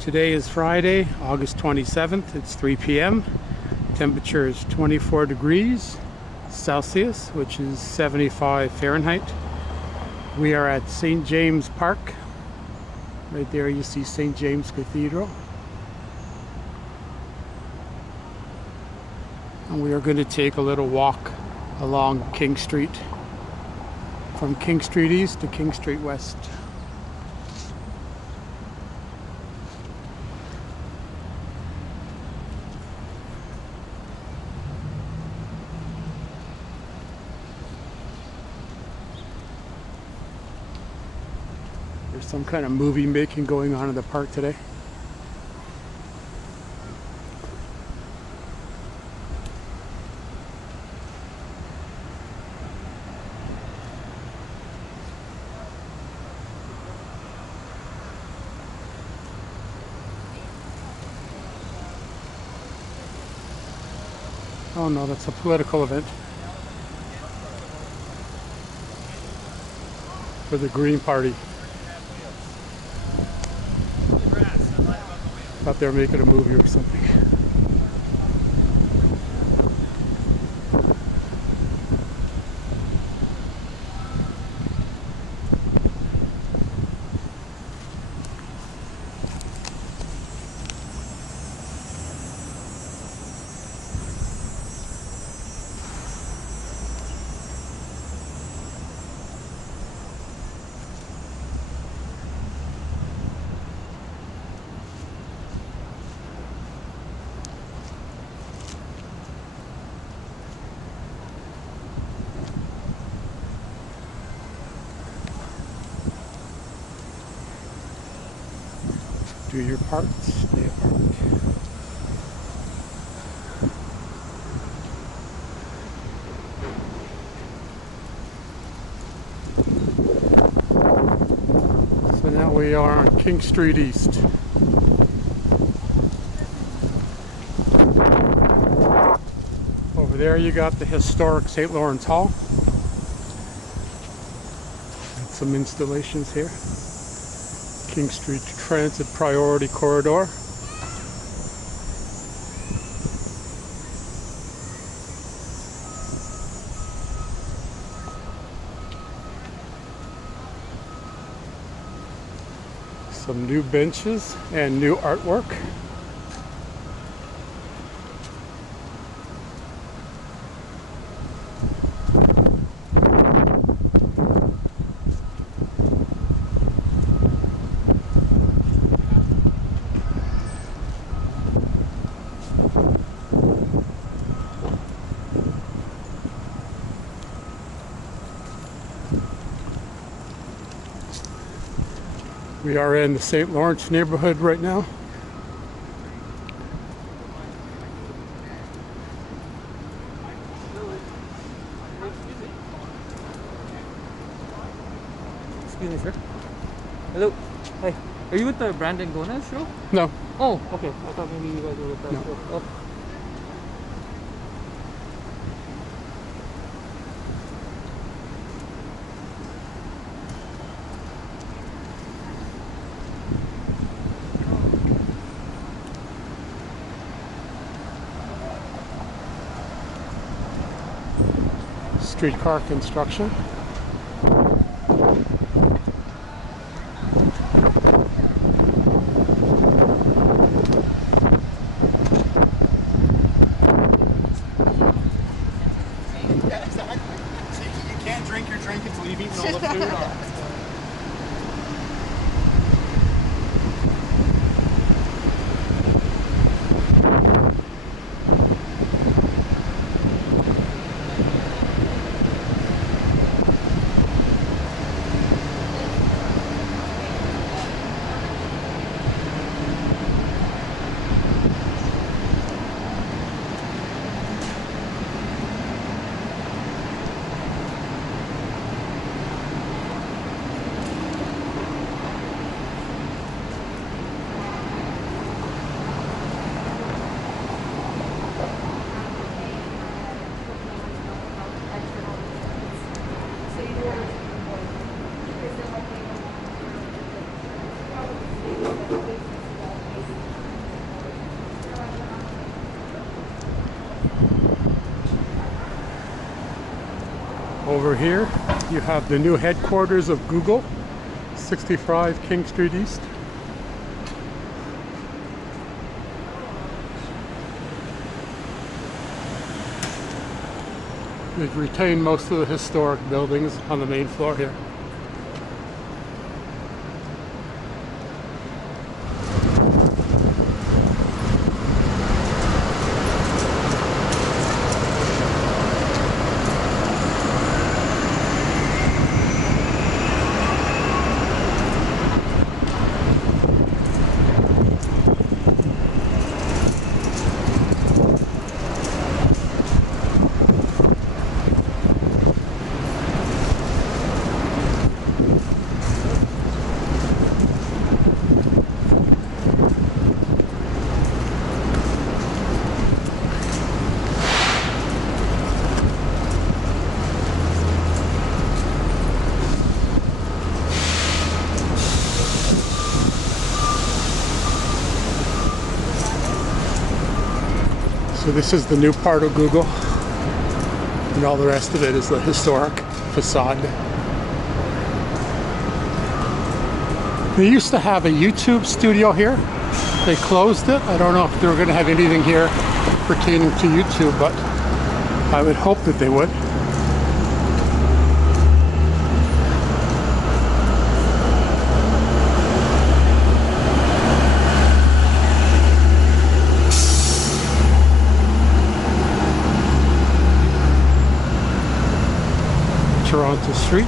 Today is Friday, August 27th. It's 3 p.m. Temperature is 24 degrees Celsius, which is 75 Fahrenheit. We are at St. James Park. Right there you see St. James Cathedral. And we are going to take a little walk along King Street. From King Street East to King Street West. There's some kind of movie making going on in the park today. Oh no, that's a political event for the Green Party. Thought they were making a movie or something. Do your part, stay apart. So now we are on King Street East. Over there you got the historic St. Lawrence Hall. And some installations here. King Street Transit Priority Corridor. Some new benches and new artwork. We are in the St. Lawrence neighborhood right now. Excuse me, sir. Hello. Hi. Are you with the Brandon Gomez show? No. Oh, okay. I thought maybe you guys were with that No. show. Oh. Streetcar construction. Yeah, exactly. So you can't drink your drink until you've eaten all the food on it. Over here, you have the new headquarters of Google, 65 King Street East. They've retained most of the historic buildings on the main floor here. So this is the new part of Google, and all the rest of it is the historic facade. They used to have a YouTube studio here. They closed it. I don't know if they were going to have anything here pertaining to YouTube, but I would hope that they would. Toronto Street.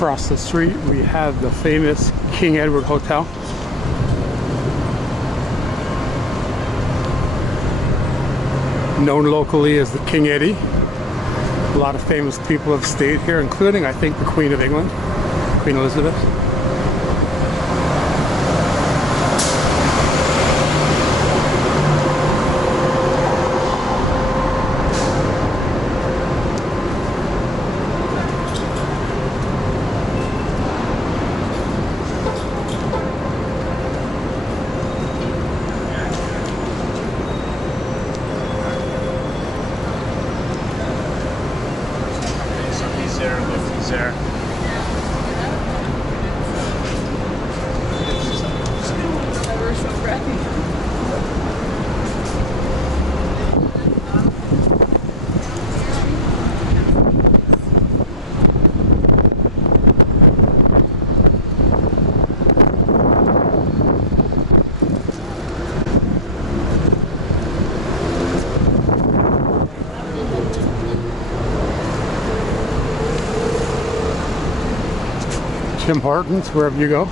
Across the street we have the famous King Edward Hotel. Known locally as the King Eddie. A lot of famous people have stayed here, including I think the Queen of England, Queen Elizabeth. Tim Hortons, wherever you go.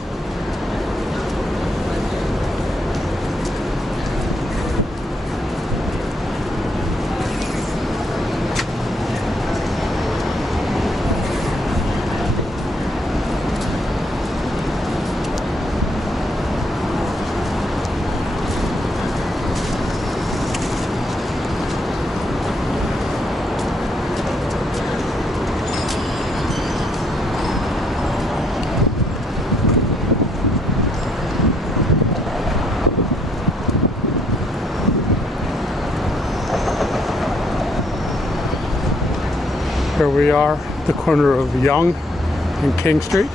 Here we are, the corner of Yonge and King Street.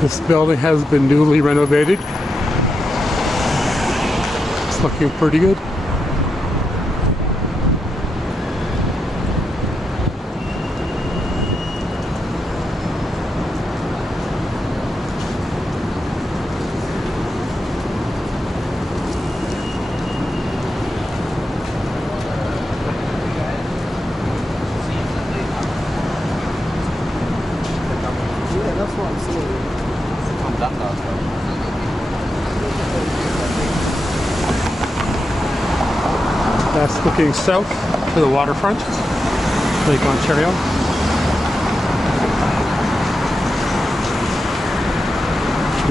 This building has been newly renovated. It's looking pretty good. Yeah, that's what I'm saying. That's looking south to the waterfront, Lake Ontario.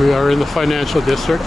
We are in the financial district.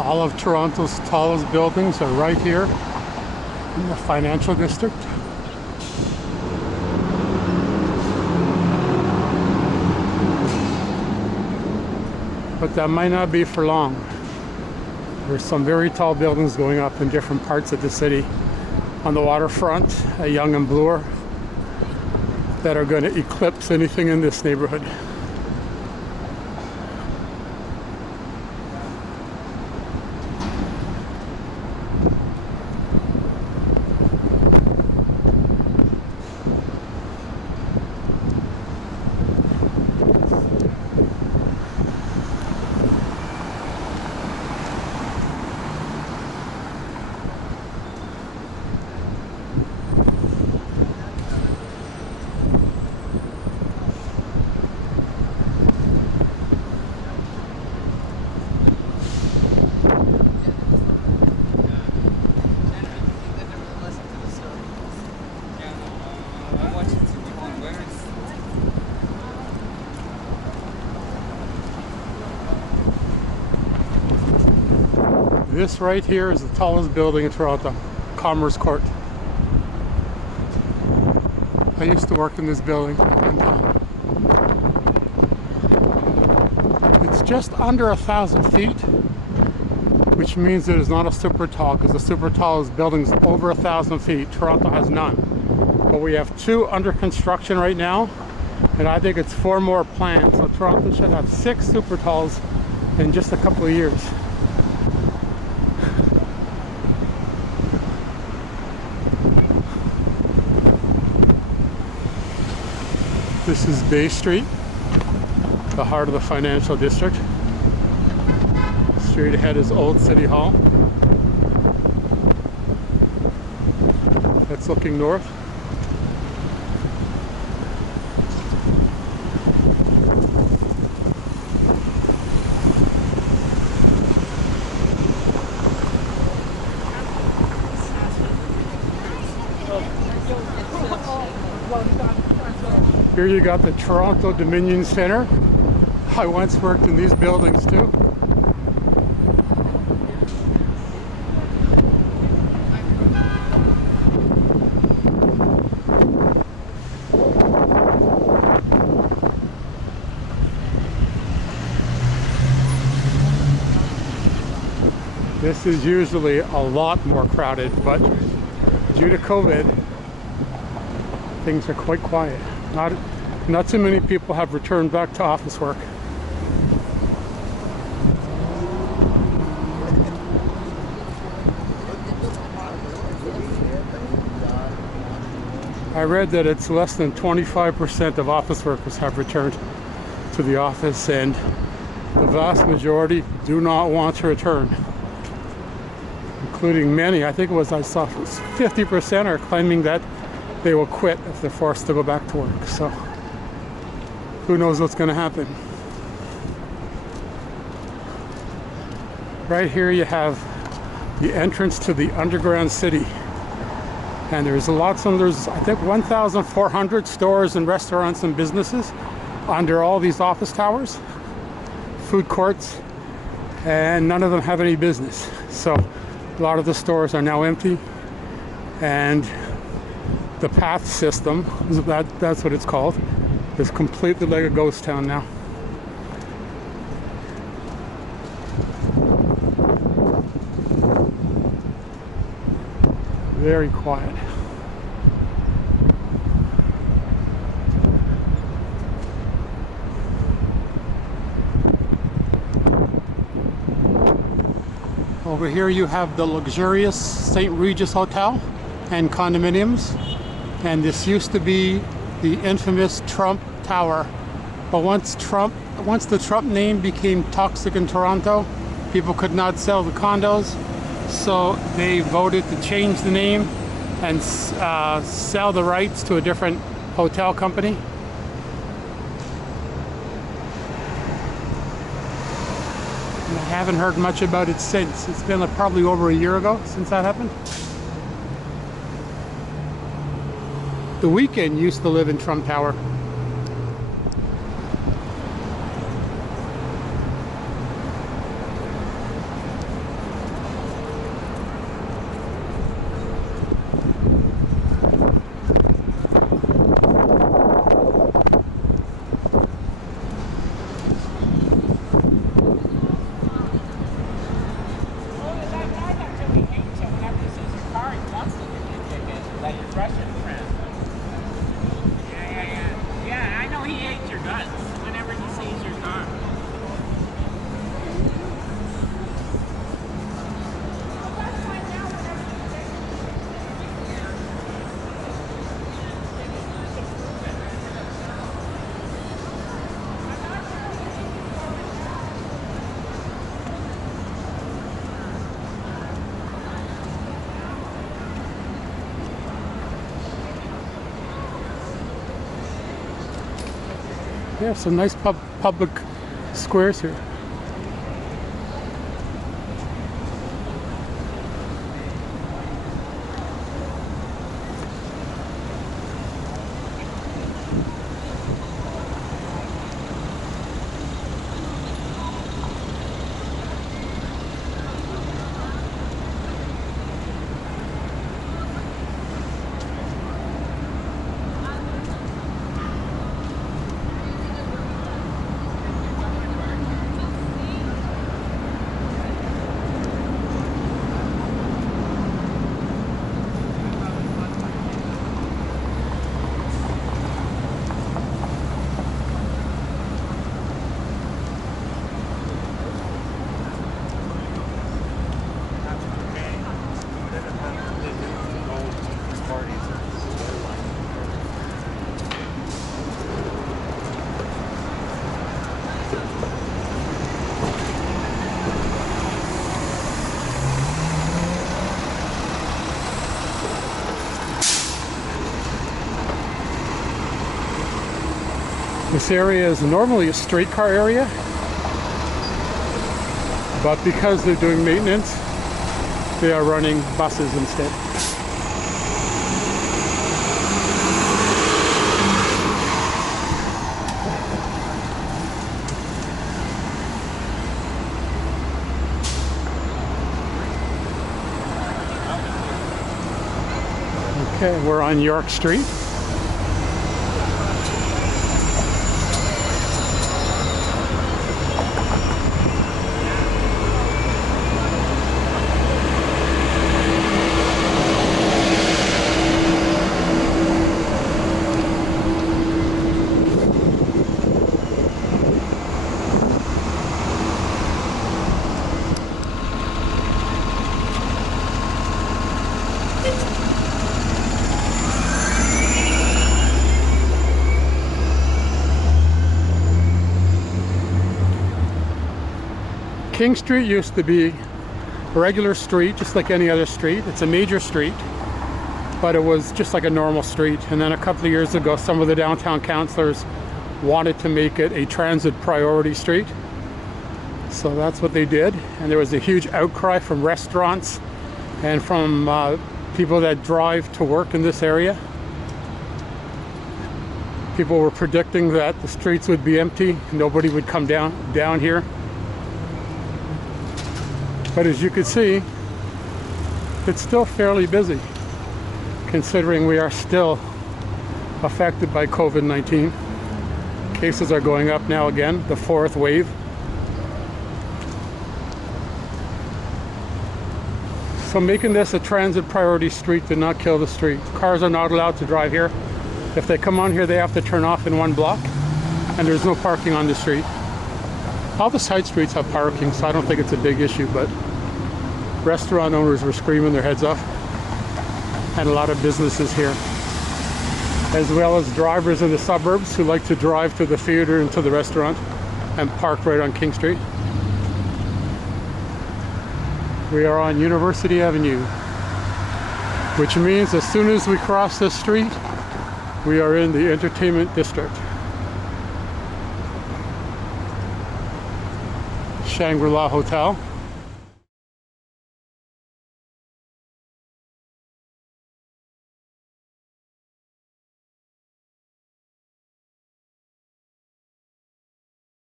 All of Toronto's tallest buildings are right here in the financial district. But that might not be for long. There's some very tall buildings going up in different parts of the city. On the waterfront, at Yonge and Bloor, that are going to eclipse anything in this neighborhood. This right here is the tallest building in Toronto, Commerce Court. I used to work in this building one time. It's just under 1,000 feet, which means it is not a super tall, because the super tallest building's over 1,000 feet. Toronto has none. But we have 2 under construction right now, and I think it's 4 more planned. So Toronto should have 6 super talls in just a couple of years. This is Bay Street, the heart of the financial district. Straight ahead is Old City Hall. The it's looking north. Here you got the Toronto Dominion Center. I once worked in these buildings too. This is usually a lot more crowded, but due to COVID, things are quite quiet. Not too many people have returned back to office work. I read that it's less than 25% of office workers have returned to the office, and the vast majority do not want to return, including many. I think it was, I saw 50% are claiming that they will quit if they're forced to go back to work. So who knows what's going to happen. Right here you have the entrance to the underground city, and there's I think 1,400 stores and restaurants and businesses under all these office towers, food courts, and none of them have any business. So a lot of the stores are now empty, and the path system, that's what it's called, is completely like a ghost town now. Very quiet. Over here you have the luxurious St. Regis Hotel and condominiums, and this used to be the infamous Trump Tower. But once the Trump name became toxic in Toronto, people could not sell the condos, so they voted to change the name and sell the rights to a different hotel company. And I haven't heard much about it since. It's been probably over a year ago since that happened. The Weeknd used to live in Trump Tower. Yeah, some nice public squares here. This area is normally a streetcar area, but because they're doing maintenance, they are running buses instead. Okay, we're on York Street. King Street used to be a regular street, just like any other street. It's a major street, but it was just like a normal street. And then a couple of years ago, some of the downtown councillors wanted to make it a transit priority street. So that's what they did. And there was a huge outcry from restaurants and from people that drive to work in this area. People were predicting that the streets would be empty, nobody would come down here. But as you can see, it's still fairly busy, considering we are still affected by COVID-19. Cases are going up now again, the fourth wave. So making this a transit priority street did not kill the street. Cars are not allowed to drive here. If they come on here, they have to turn off in one block, and there's no parking on the street. All the side streets have parking, so I don't think it's a big issue, but restaurant owners were screaming their heads off, and a lot of businesses here, as well as drivers in the suburbs who like to drive to the theater and to the restaurant and park right on King Street. We are on University Avenue, which means as soon as we cross this street, we are in the entertainment district. Shangri-La Hotel.